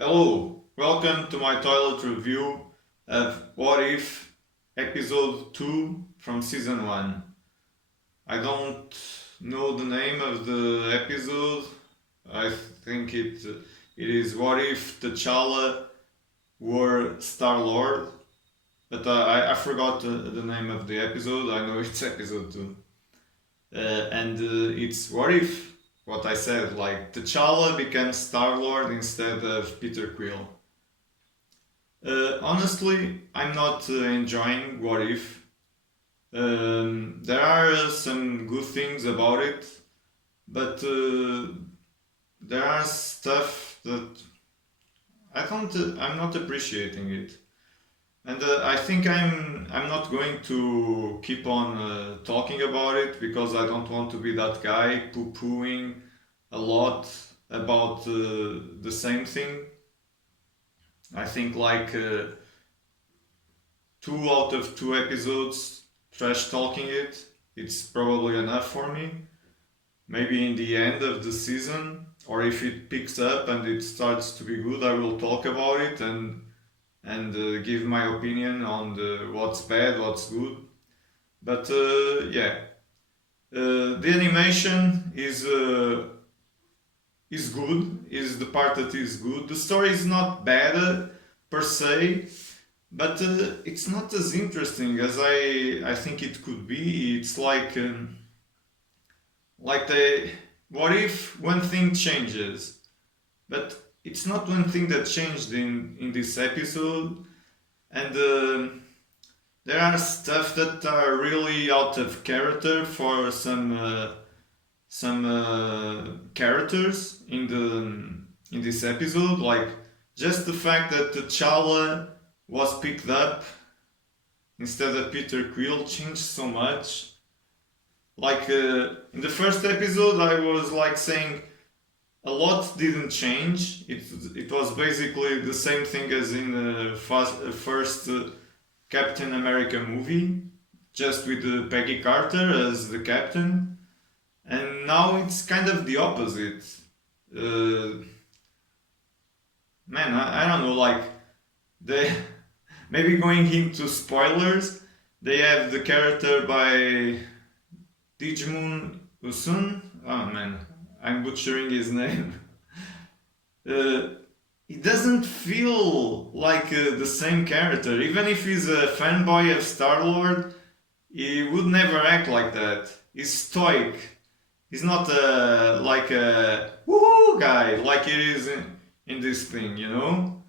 Hello, welcome to my toilet review of What If episode 2 from season 1. I don't know the name of the episode. I think it is What If T'Challa were Star Lord, but I forgot the name of the episode. I know it's episode 2. And it's What If, what I said, like T'Challa becomes Star Lord instead of Peter Quill. Honestly, I'm not enjoying What If. There are some good things about it, but there are stuff that I'm not appreciating it, and I think I'm not going to keep on talking about it because I don't want to be that guy poo-pooing a lot about the same thing. I think like 2 out of 2 episodes trash talking it. It's probably enough for me. Maybe in the end of the season, or if it picks up and it starts to be good, I will talk about it and give my opinion on what's bad, what's good. But yeah, the animation is good. Is the part that is good. The story is not bad per se, but it's not as interesting as I think it could be. It's like the what if one thing changes, but it's not one thing that changed in this episode, and there are stuff that are really out of character for some characters in this episode, like just the fact that T'Challa was picked up instead of Peter Quill changed so much. Like in the first episode, I was like saying a lot didn't change. It was basically the same thing as in the first Captain America movie, just with Peggy Carter as the captain, and now it's kind of the opposite. Uh, Man, I don't know. Like they maybe going into spoilers, they have the character by Digimon Usun. Oh man, I'm butchering his name. Uh, he doesn't feel like the same character. Even if he's a fanboy of Star Lord, he would never act like that. He's stoic. He's not like a woohoo guy like it is in this thing, you know?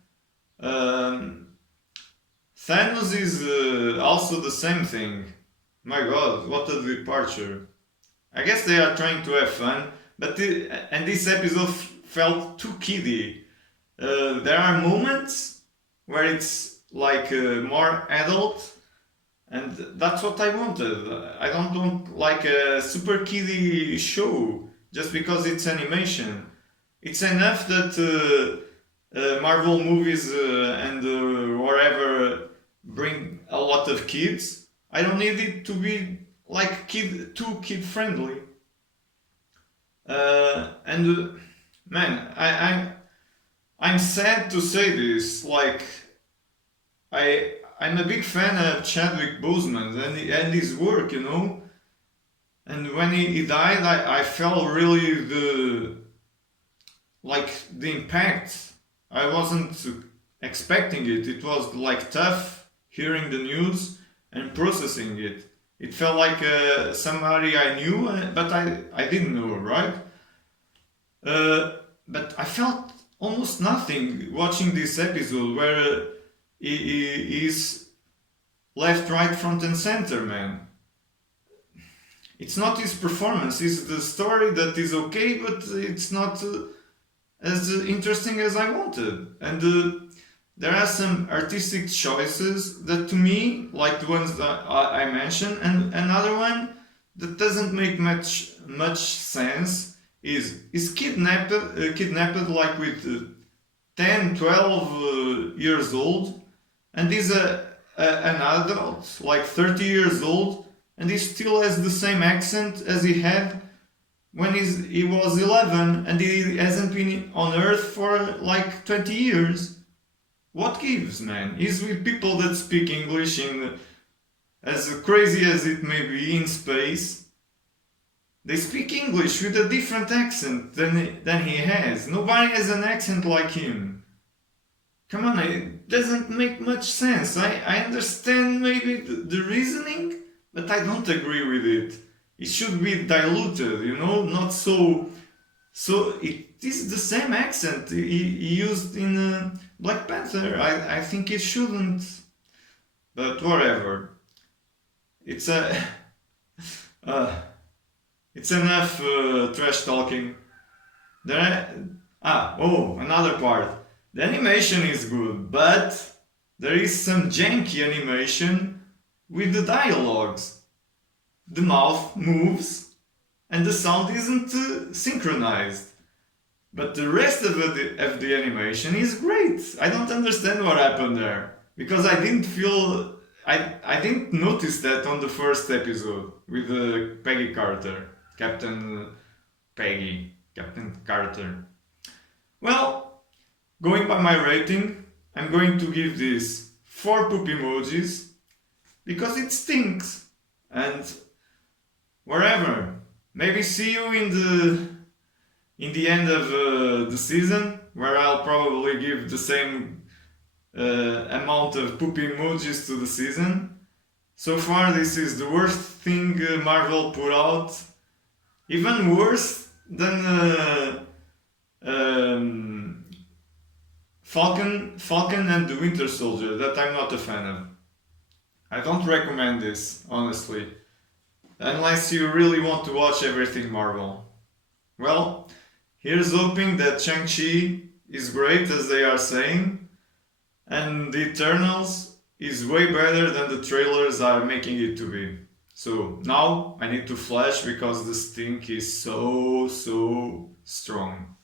Um, Thanos is also the same thing. My god, what a departure. I guess they are trying to have fun, but and this episode felt too kiddie. There are moments where it's like more adult, and that's what I wanted. I don't want like a super kiddie show just because it's animation. It's enough that Marvel movies and wherever bring a lot of kids. I don't need it to be like too kid friendly. And man, I'm sad to say this. Like I'm a big fan of Chadwick Boseman and his work, you know. And when he died, I felt really the impact. I wasn't expecting it. It was like tough hearing the news and processing it. It felt like somebody I knew, but I didn't know, right? Uh, but I felt almost nothing watching this episode where he is left, right, front, and center, man. It's not his performance, it's the story that is okay, but it's not as interesting as I wanted. And there are some artistic choices that to me, like the ones that I mentioned, and another one that doesn't make much sense is kidnapped like with 10, 12 years old, and is an adult like 30 years old, and he still has the same accent as he had when he was 11 and he hasn't been on Earth for like 20 years. What gives, man? He's with people that speak English in, as crazy as it may be, in space. They speak English with a different accent than he has. Nobody has an accent like him. Come on, it doesn't make much sense. I understand maybe the reasoning, but I don't agree with it. It should be diluted, not so. So it is the same accent he used in Black Panther. I think it shouldn't, but whatever. It's a. It's enough trash talking. Another part. The animation is good, but there is some janky animation with the dialogues. The mouth moves and the sound isn't synchronized. But the rest of the animation is great. I don't understand what happened there. Because I didn't notice that on the first episode with Peggy Carter. Captain Carter. Well, going by my rating, I'm going to give this 4 poop emojis because it stinks. And wherever, maybe see you in the end of the season, where I'll probably give the same amount of poop emojis to the season. So far, this is the worst thing Marvel put out. Even worse than Falcon and the Winter Soldier, that I'm not a fan of. I don't recommend this, honestly. Unless you really want to watch everything Marvel. Well, here's hoping that Shang-Chi is great, as they are saying, and the Eternals is way better than the trailers are making it to be. So now I need to flash because the stink is so strong.